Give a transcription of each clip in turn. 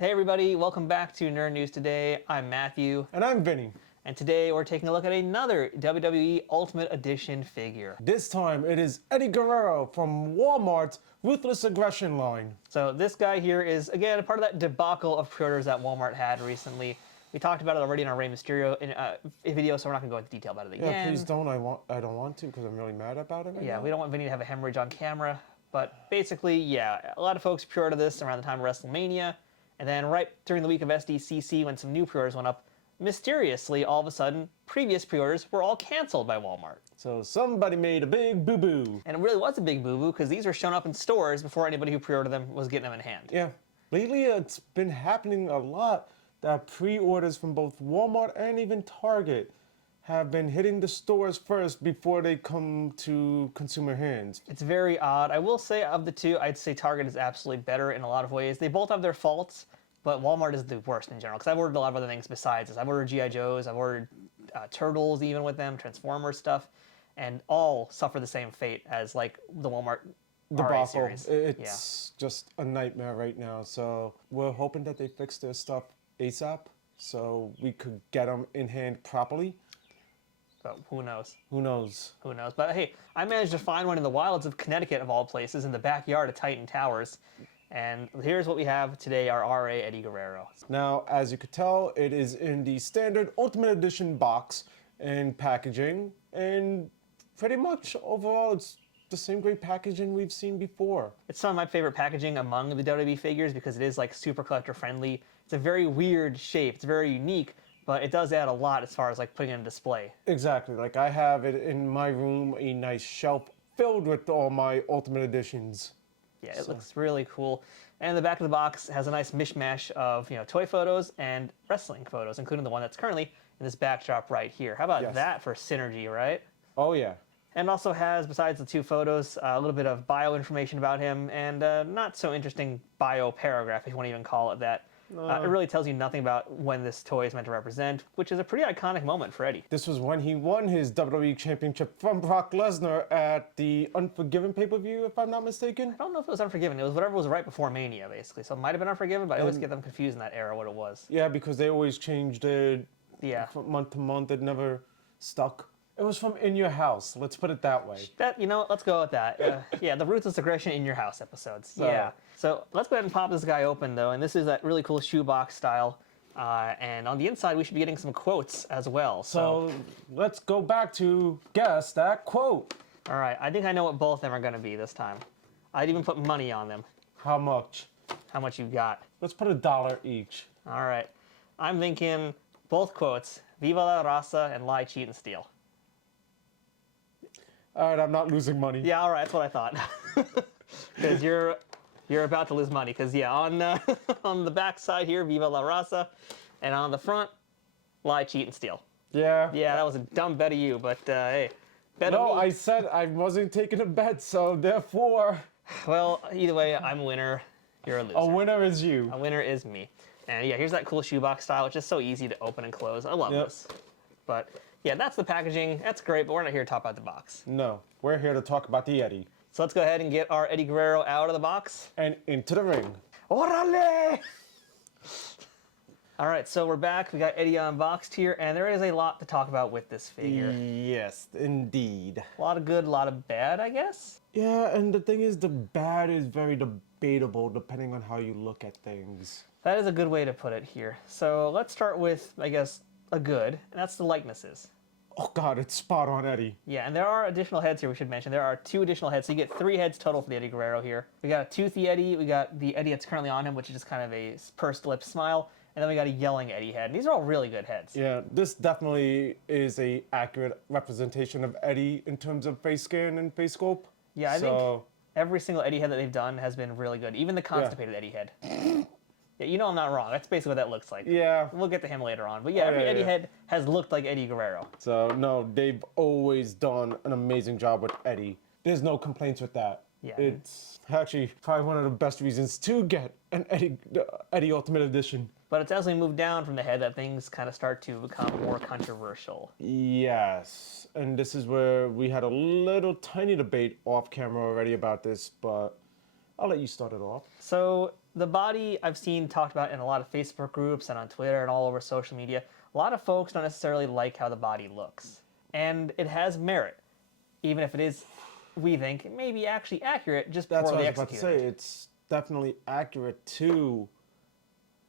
Hey everybody, welcome back to Nerd News Today. I'm Matthew. And I'm Vinny. And today we're taking a look at another WWE Ultimate Edition figure. This time it is Eddie Guerrero from Wal-Mart's Ruthless Aggression line. So this guy here is, again, a part of that debacle of pre-orders that Wal-Mart had recently. We talked about it already in our Rey Mysterio video, so we're not going to go into detail about it again. Yeah, please don't. I don't want to because I'm really mad about it right now. We don't want Vinny to have a hemorrhage on camera. But basically, yeah, a lot of folks pre-ordered this around the time of WrestleMania. And then right during the week of SDCC, when some new pre-orders went up, mysteriously, all of a sudden, previous pre-orders were all canceled by Wal-Mart. So somebody made a big boo-boo. And it really was a big boo-boo, because these were shown up in stores before anybody who pre-ordered them was getting them in hand. Yeah. Lately, it's been happening a lot that pre-orders from both Walmart and even Target have been hitting the stores first before they come to consumer hands. It's very odd. I will say, of the two, I'd say Target is absolutely better in a lot of ways. They both have their faults, but Walmart is the worst in general, because I've ordered a lot of other things besides this. I've ordered G.I. Joes, I've ordered Turtles even with them, Transformers stuff, and all suffer the same fate as like the Walmart RA series. It's just a nightmare right now, so we're hoping that they fix their stuff ASAP so we could get them in hand properly. But who knows? Who knows? Who knows? But hey, I managed to find one in the wilds of Connecticut, of all places, in the backyard of Titan Towers. And here's what we have today, our RA Eddie Guerrero. Now, as you could tell, it is in the standard Ultimate Edition box and packaging. And pretty much overall, it's the same great packaging we've seen before. It's some of my favorite packaging among the WWE figures because it is like super collector friendly. It's a very weird shape. It's very unique. But it does add a lot as far as like putting it in display. Exactly. Like I have it in my room, a nice shelf filled with all my Ultimate Editions. Yeah, it looks really cool. And the back of the box has a nice mishmash of, toy photos and wrestling photos, including the one that's currently in this backdrop right here. How about that for synergy, right? Oh, yeah. And also has, besides the two photos, a little bit of bio information about him and not so interesting bio paragraph, if you want to even call it that. It really tells you nothing about when this toy is meant to represent, which is a pretty iconic moment for Eddie. This was when he won his WWE Championship from Brock Lesnar at the Unforgiven pay-per-view, if I'm not mistaken. I don't know if it was Unforgiven. It was whatever was right before Mania, basically. So it might have been Unforgiven, but I always get them confused in that era what it was. Yeah, because they always changed it from month to month. It never stuck. It was from In Your House. Let's put it that way. Let's go with that. The Ruthless Aggression In Your House episodes. Yeah. So let's go ahead and pop this guy open, though. And this is that really cool shoebox style. And on the inside, we should be getting some quotes as well. So let's go back to guess that quote. All right. I think I know what both of them are going to be this time. I'd even put money on them. How much? How much you got? Let's put $1 each. All right. I'm thinking both quotes. Viva la raza and lie, cheat, and steal. All right, I'm not losing money. Yeah, all right, that's what I thought. Because you're about to lose money. Because on the back side here, Viva la raza, and on the front, lie, cheat, and steal. Yeah. Yeah, that was a dumb bet of you, but hey, bet of me. No, I said I wasn't taking a bet, so therefore. Well, either way, I'm a winner. You're a loser. A winner is you. A winner is me. And yeah, here's that cool shoebox style. It's just so easy to open and close. I love this. But yeah, that's the packaging. That's great, but we're not here to talk about the box. No, we're here to talk about the Eddie. So let's go ahead and get our Eddie Guerrero out of the box. And into the ring. Orale! All right, so we're back. We got Eddie unboxed here, and there is a lot to talk about with this figure. Yes, indeed. A lot of good, a lot of bad, I guess? Yeah, and the thing is, the bad is very debatable depending on how you look at things. That is a good way to put it here. So let's start with, I guess, a good, and that's the likenesses. Oh God, it's spot on Eddie. Yeah, and there are additional heads here we should mention. There are 2 additional heads, so you get 3 heads total for the Eddie Guerrero here. We got a toothy Eddie, we got the Eddie that's currently on him, which is just kind of a pursed lip smile, and then we got a yelling Eddie head. And these are all really good heads. Yeah, this definitely is a accurate representation of Eddie in terms of face scan and face sculpt. Yeah, I think every single Eddie head that they've done has been really good, even the constipated Eddie head. Yeah, you know I'm not wrong. That's basically what that looks like. Yeah. We'll get to him later on. But yeah, every Eddie head has looked like Eddie Guerrero. So, no, they've always done an amazing job with Eddie. There's no complaints with that. Yeah. It's actually probably one of the best reasons to get an Eddie Ultimate Edition. But it's as we move down from the head that things kind of start to become more controversial. Yes. And this is where we had a little tiny debate off camera already about this, but I'll let you start it off. So the body I've seen talked about in a lot of Facebook groups and on Twitter and all over social media. A lot of folks don't necessarily like how the body looks. And it has merit, even if it is, we think, maybe actually accurate, just That's what poorly I was about to executed. say. It's definitely accurate to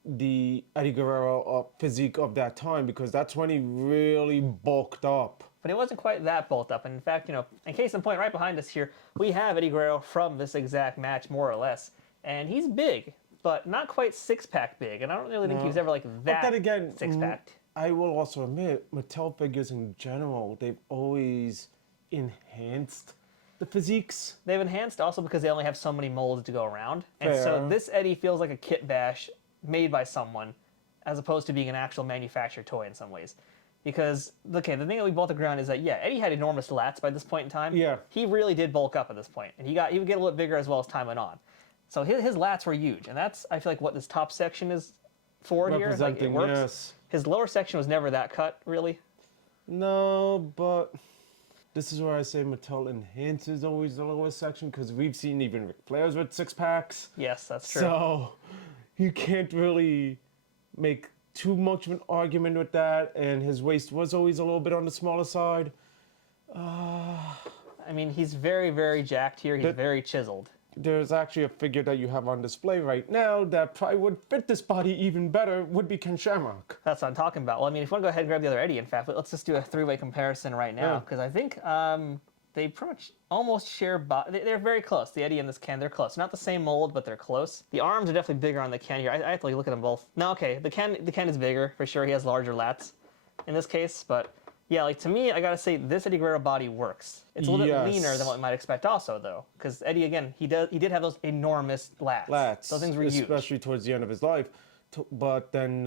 the Eddie Guerrero physique of that time because that's when he really bulked up. But it wasn't quite that bulked up. And in fact, in case in point, right behind us here, we have Eddie Guerrero from this exact match, more or less. And he's big, but not quite six-pack big. And I don't really think he was ever like that But then again, six-packed. I will also admit, Mattel figures in general, they've always enhanced the physiques. They've enhanced also because they only have so many molds to go around. And so Fair. this Eddie feels like a kit bash made by someone as opposed to being an actual manufactured toy in some ways. Because, okay, the thing that we both agree on is that, yeah, Eddie had enormous lats by this point in time. Yeah. He really did bulk up at this point. And he would get a little bit bigger as well as time went on. So his lats were huge. And that's, I feel like, what this top section is for here. Like, it Representing, works. yes. His lower section was never that cut, really. No, but this is where I say Mattel enhances always the lower section because we've seen even Ric Flair's with six-packs. Yes, that's true. So you can't really make too much of an argument with that, and his waist was always a little bit on the smaller side. I mean, he's very, very jacked here. He's very chiseled. There's actually a figure that you have on display right now that probably would fit this body even better, would be Ken Shamrock. That's what I'm talking about. Well, I mean, if you want to go ahead and grab the other Eddie, in fact, let's just do a three-way comparison right now, Yeah. because I think they pretty much almost share they're very close. The Eddie and this Ken, they're close. Not the same mold, but they're close. The arms are definitely bigger on the Ken here. I have to look at them both. No, okay, the Ken is bigger for sure. He has larger lats in this case, but yeah, like to me, I gotta say this Eddie Guerrero body works. It's a little bit leaner than what we might expect, also though, because Eddie again, he did have those enormous lats. Those things were huge. Especially towards the end of his life. But then,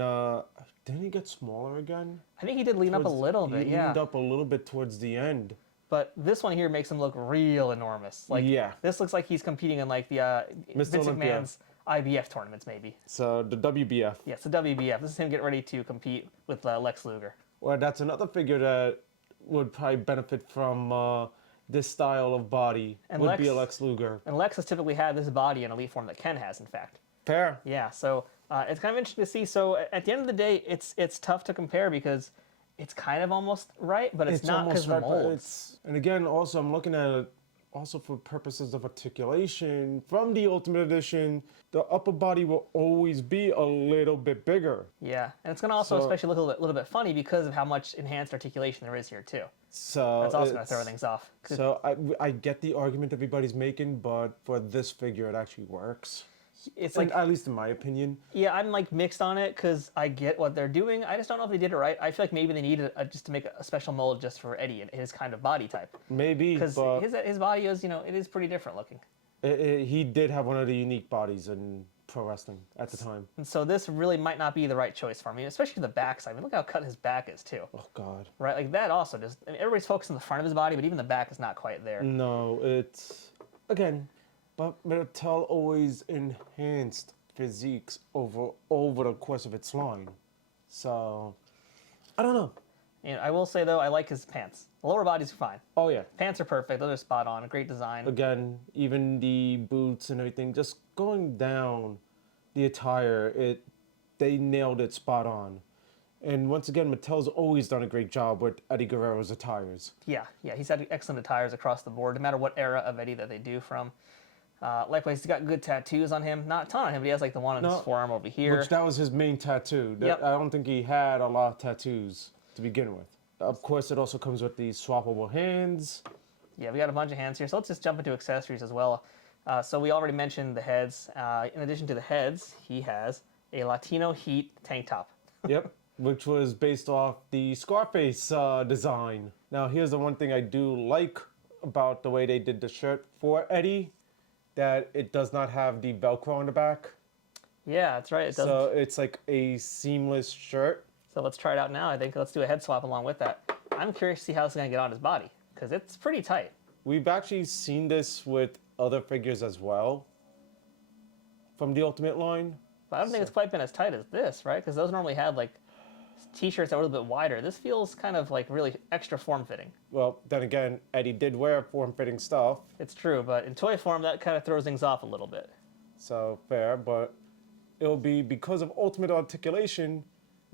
didn't he get smaller again? I think he did lean up a little bit. He Yeah. leaned up a little bit towards the end. But this one here makes him look real enormous. Like, Yeah. this looks like he's competing in like the Vince Olympia. McMahon's IBF tournaments, maybe. So the WBF. Yes, the WBF. This is him getting ready to compete with Lex Luger. Well, that's another figure that would probably benefit from this style of body. And would be a Lex Luger. And Lex has typically had this body in elite form that Ken has, in fact. Fair. Yeah, so it's kind of interesting to see. So at the end of the day, it's tough to compare because it's kind of almost right, but it's not because of the right, but molds. and again, also I'm looking at it also for purposes of articulation. From the Ultimate Edition, the upper body will always be a little bit bigger. Yeah, and it's going to also So- especially look a little bit funny because of how much enhanced articulation there is here, too. So That's also going to throw things off. 'Cause So I get the argument everybody's making, but for this figure, it actually works. it's And like, at least in my opinion. yeah, I'm like mixed on it because I get what they're doing. I just don't know if they did it right. I feel like maybe they needed just to make a special mold just for Eddie and his kind of body type. Maybe, Because but his body is, it is pretty different looking. he did have one of the unique bodies in pro wrestling at the time. And so this really might not be the right choice for me, especially the backside. I mean, look how cut his back is too, Oh God. right? Like that also just, I mean, everybody's focused on the front of his body, but even the back is not quite there. No, it's again, but Mattel always enhanced physiques over the course of its line. So I don't know. And I will say though, I like his pants. The lower body's fine. Oh yeah. Pants are perfect. Those are spot on. A great design. Again, even the boots and everything, just going down the attire, they nailed it spot on. And once again, Mattel's always done a great job with Eddie Guerrero's attires. Yeah, he's had excellent attires across the board, no matter what era of Eddie that they do from. Likewise, he's got good tattoos on him. Not a ton on him, but he has like the one on his forearm over here. Which that was his main tattoo. Yep. I don't think he had a lot of tattoos to begin with. Of course, it also comes with these swappable hands. Yeah, we got a bunch of hands here, so let's just jump into accessories as well. So we already mentioned the heads. In addition to the heads, he has a Latino Heat tank top. Yep. Which was based off the Scarface design. Now, here's the one thing I do like about the way they did the shirt for Eddie, that it does not have the Velcro on the back. Yeah, that's right. It doesn't. So it's like a seamless shirt. So let's try it out now. I think let's do a head swap along with that. I'm curious to see how it's going to get on his body because it's pretty tight. We've actually seen this with other figures as well from the Ultimate line. But I don't think it's quite been as tight as this, right? Because those normally had like t-shirts that were a little bit wider. This feels kind of like really extra form-fitting. Well, then again, Eddie did wear form-fitting stuff, It's true, but in toy form, that kind of throws things off a little bit. so fair. But it'll be because of ultimate articulation,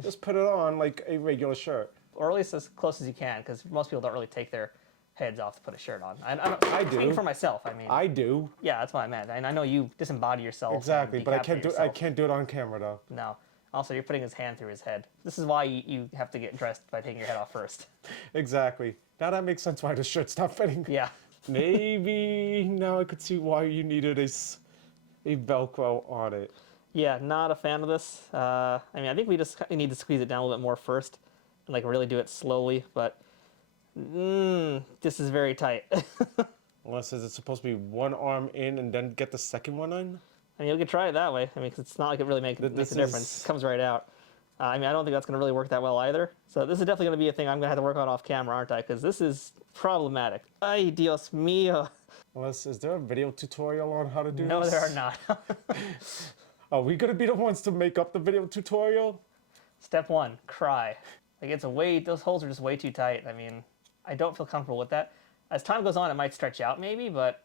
just put it on like a regular shirt. Or at least as close as you can, because most people don't really take their heads off to put a shirt on. I do. Speaking for myself, I mean. I do. Yeah, that's what I meant. And I know you disembody yourself. Exactly, and but I can't decapitate I can't do it on camera though. yourself. No. Also, you're putting his hand through his head. This is why you have to get dressed by taking your head off first. Exactly. Now that makes sense why the shirt's not fitting. Yeah. Maybe now I could see why you needed a Velcro on it. Yeah, not a fan of this. I mean, I think we just need to squeeze it down a little bit more first and like really do it slowly, but this is very tight. Unless it's supposed to be one arm in and then get the second one in? I mean, you could try it that way. I mean, 'cause it's not like it really makes a difference. It comes right out. I mean, I don't think that's going to really work that well either. So this is definitely going to be a thing I'm going to have to work on off camera, aren't I? Because this is problematic. Ay, Dios mío. Unless, is there a video tutorial on how to do No, this? there are not. Are we going to be the ones to make up the video tutorial? Step 1, cry. Like those holes are just way too tight. I mean, I don't feel comfortable with that. As time goes on, it might stretch out maybe, but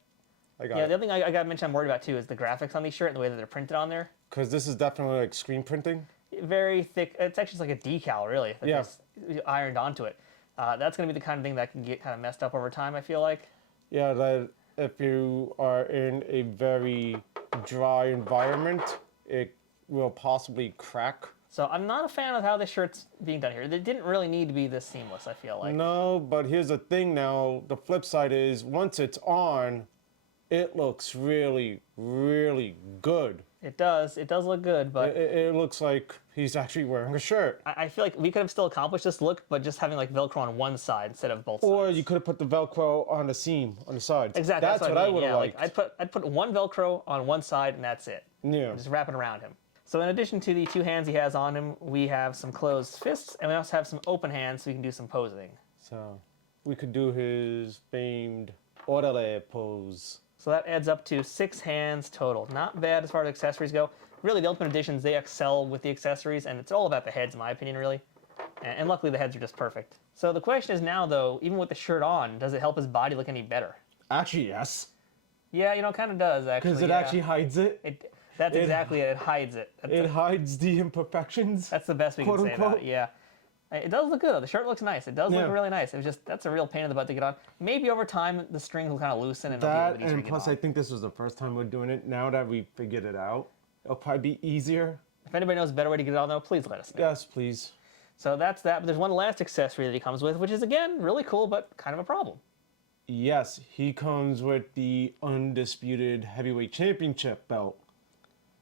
I got yeah, it. the other thing I got to mention I'm worried about too is the graphics on these shirts and the way that they're printed on there. Because this is definitely like screen printing. Very thick. It's actually just like a decal, really. That Yeah. just ironed onto it. That's going to be the kind of thing that can get kind of messed up over time, I feel like. Yeah, that if you are in a very dry environment, it will possibly crack. So I'm not a fan of how this shirt's being done here. It didn't really need to be this seamless, I feel like. No, but here's the thing now. The flip side is once it's on, it looks really, really good. It does. It does look good, but It looks like he's actually wearing a shirt. I feel like we could have still accomplished this look, but just having like Velcro on one side instead of both Or sides. you could have put the Velcro on the seam, on the sides. Exactly. That's what I mean. would have Yeah, liked. like I'd put one Velcro on one side and that's it. Yeah. Just wrap it around him. So in addition to the two hands he has on him, we have some closed fists, and we also have some open hands so we can do some posing. So we could do his famed orderly pose. So that adds up to 6 hands total. Not bad as far as accessories go. Really, the Ultimate Editions, they excel with the accessories, and it's all about the heads, in my opinion, really. And luckily, the heads are just perfect. So the question is now, though, even with the shirt on, does it help his body look any better? Actually, yes. Yeah, it kind of does, actually. Because it yeah. actually hides it. That's exactly it. It hides it. It hides the imperfections. That's the best we can quote say unquote. about it, yeah. It does look good, though. The shirt looks nice. It does Yeah. look really nice. It was just, that's a real pain in the butt to get on. Maybe over time, the strings will kind of loosen and it'll be a That, little bit easier and to plus get I on. think this was the first time we're doing it. Now that we figured it out, it'll probably be easier. If anybody knows a better way to get it on, though, please let us know. Yes, please. So that's that. But there's one last accessory that he comes with, which is, again, really cool, but kind of a problem. Yes, he comes with the undisputed heavyweight championship belt.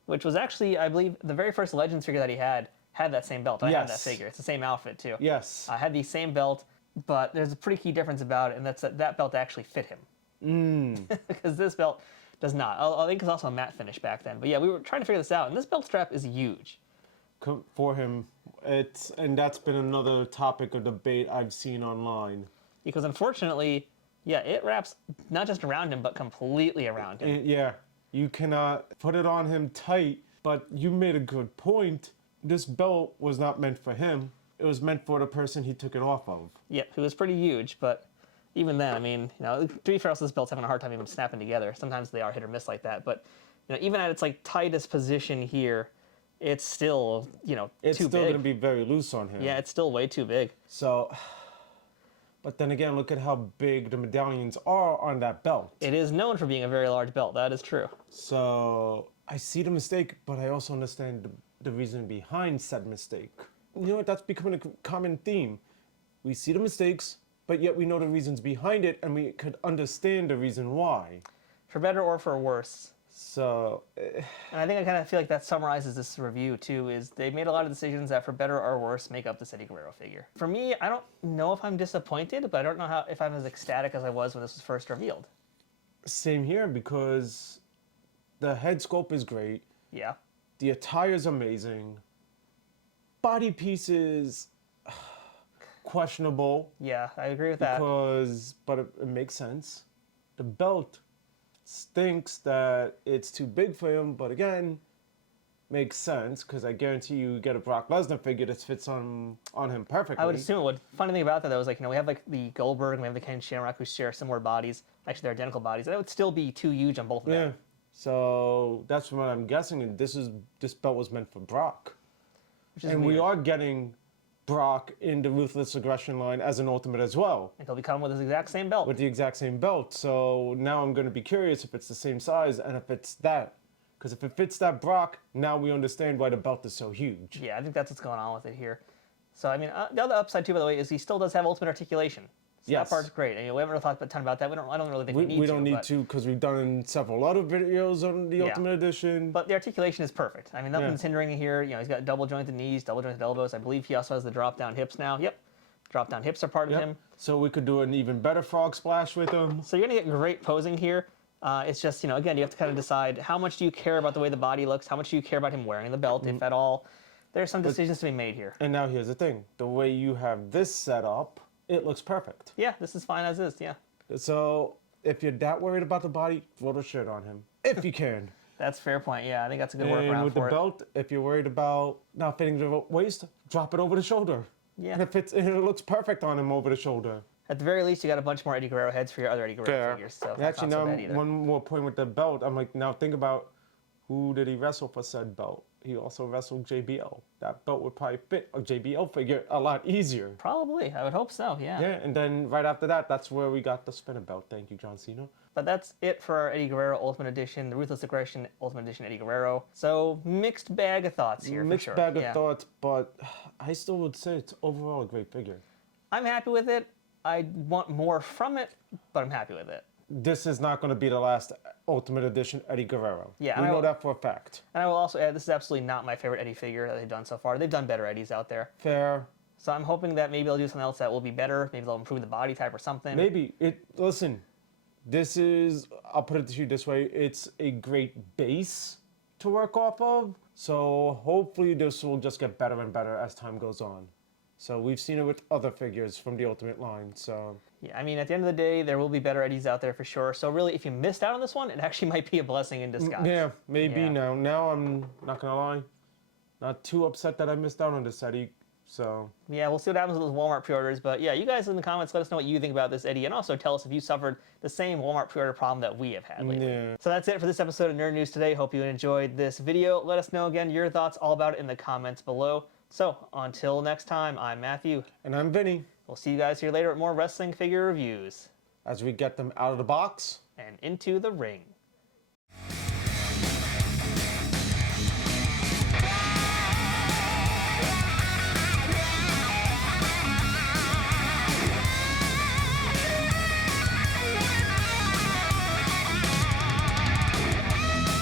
Which was actually, I believe, the very first Legends figure that he had that same belt. I have that Yes. figure. It's the same outfit, too. Yes. I had the same belt, but there's a pretty key difference about it, and that's that belt actually fit him. Because this belt does not. I think it's also a matte finish back then. But yeah, we were trying to figure this out, and this belt strap is huge. For him, and that's been another topic of debate I've seen online. Because unfortunately, yeah, it wraps not just around him, but completely around him. Yeah, you cannot put it on him tight, but you made a good point. This belt was not meant for him. It was meant for the person he took it off of. Yeah, it was pretty huge, but even then, I mean, to be fair, also this belt's having a hard time even snapping together. Sometimes they are hit or miss like that, but even at its like tightest position here, it's still It's too still big. going to be very loose on him. Yeah, it's still way too big. So, but then again, look at how big the medallions are on that belt. It is known for being a very large belt. That is true. So I see the mistake, but I also understand the reason behind said mistake. You know what? That's becoming a common theme. We see the mistakes, but yet we know the reasons behind it, and we could understand the reason why. For better or for worse. So, And I think I kind of feel like that summarizes this review too, is they made a lot of decisions that for better or worse make up this Eddie Guerrero figure. For me, I don't know if I'm disappointed, but I don't know if I'm as ecstatic as I was when this was first revealed. same here, because the head sculpt is great. Yeah. The attire's amazing. Body pieces, questionable. Yeah, I agree with that. But it makes sense. The belt stinks that it's too big for him, but again, makes sense because I guarantee you get a Brock Lesnar figure that fits on him perfectly. I would assume it would. Funny thing about that, though, is we have like the Goldberg and we have the Ken Shamrock who share similar bodies. Actually, they're identical bodies. And that would still be too huge on both of them. So that's what I'm guessing. And this belt was meant for Brock. Which is And we weird. are getting Brock in the Ruthless Aggression line as an Ultimate as well, And he'll be coming with his exact same belt. with the exact same belt. So now I'm going to be curious if it's the same size and if it's that. Because if it fits that Brock, now we understand why the belt is so huge. Yeah, I think that's what's going on with it here. So, I mean, the other upside, too, by the way, is he still does have ultimate articulation. So Yes. that part's great. And we haven't really talked a ton about that. I don't really think we need to. We don't need but, to because we've done several other videos on the Yeah. Ultimate Edition. But the articulation is perfect. I mean, nothing's hindering it here. You know, he's got double jointed knees, double jointed elbows. I believe he also has the drop down hips now. Yep. Drop down hips are part of him. So we could do an even better frog splash with him. So you're going to get great posing here. It's just, you know, again, you have to kind of decide how much do you care about the way the body looks? How much do you care about him wearing the belt, if at all? There's some decisions to be made here. And now here's the thing. The way you have this set up, it looks perfect. Yeah, this is fine as is, yeah. So if you're that worried about the body, throw the shirt on him. If you can. That's a fair point. Yeah, I think that's a good And workaround with for the it. belt, if you're worried about not fitting the waist, drop it over the shoulder. Yeah. And it looks perfect on him over the shoulder. At the very least, you got a bunch more Eddie Guerrero heads for your other Eddie Guerrero figures. So that's Actually, not so now bad either. one more point with the belt. I'm like, now think about who did he wrestle for said belt? He also wrestled JBL. That belt would probably fit a JBL figure a lot easier. Probably. I would hope so, yeah. Yeah, and then right after that, that's where we got the spinner belt. Thank you, John Cena. But that's it for our Eddie Guerrero Ultimate Edition, the Ruthless Aggression Ultimate Edition Eddie Guerrero. So, mixed bag of thoughts here, Mixed for sure. bag of Yeah. thoughts, but I still would say it's overall a great figure. I'm happy with it. I want more from it, but I'm happy with it. This is not going to be the last Ultimate Edition Eddie Guerrero. Yeah, we I know will- that for a fact. And I will also add, this is absolutely not my favorite Eddie figure that they've done so far. They've done better Eddies out there. Fair. So I'm hoping that maybe they'll do something else that will be better. Maybe they'll improve the body type or something. Maybe it. Listen, this is. I'll put it to you this way: it's a great base to work off of. So hopefully this will just get better and better as time goes on. So we've seen it with other figures from the Ultimate line. So Yeah, I mean, at the end of the day, there will be better Eddies out there for sure. So really, if you missed out on this one, it actually might be a blessing in disguise. yeah, maybe Yeah. now. Now I'm not gonna lie, not too upset that I missed out on this Eddie. So Yeah, we'll see what happens with those Walmart pre-orders. But yeah, you guys in the comments, let us know what you think about this Eddie. And also tell us if you suffered the same Walmart pre-order problem that we have had lately. Yeah. So that's it for this episode of Nerd News Today. Hope you enjoyed this video. Let us know again your thoughts all about it in the comments below. So until next time, I'm Matthew. and I'm Vinny. We'll see you guys here later at more wrestling figure reviews As we get them out of the box. and into the ring.